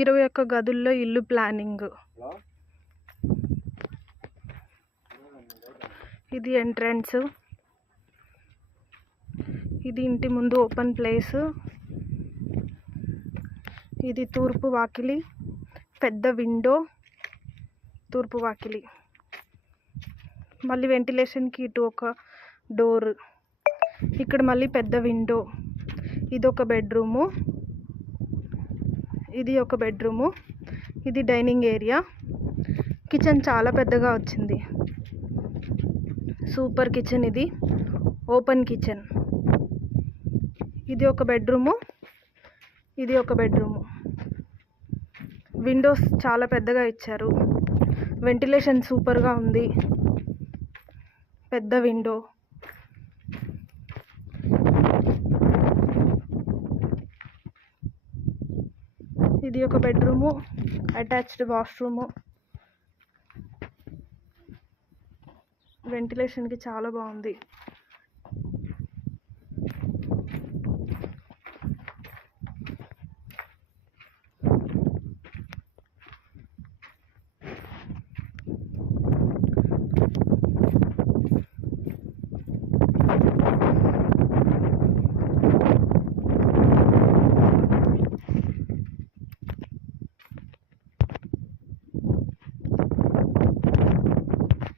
21 గదుల్లో ఇల్లు ప్లానింగ్. ఇది ఎంట్రన్స్. ఇది ఇంటి ముందు ఓపెన్ ప్లేస్. ఇది తూర్పు వాకిలి, పెద్ద విండో, తూర్పు వాకిలి. మళ్ళీ వెంటిలేషన్కి ఇటు ఒక డోర్. ఇక్కడ మళ్ళీ పెద్ద విండో. ఇది ఒక బెడ్రూము, ఇది ఒక బెడ్రూము. ఇది డైనింగ్ ఏరియా. కిచెన్ చాలా పెద్దగా వచ్చింది. Super kitchen. ఇది ఓపెన్ కిచెన్. ఇది ఒక బెడ్రూము, ఇది ఒక బెడ్రూము. విండోస్ చాలా పెద్దగా ఇచ్చారు. వెంటిలేషన్ సూపర్గా ఉంది. పెద్ద విండో. ఇది ఒక బెడ్రూము, అటాచ్డ్ వాష్రూము. వెంటిలేషన్కి చాలా బాగుంది.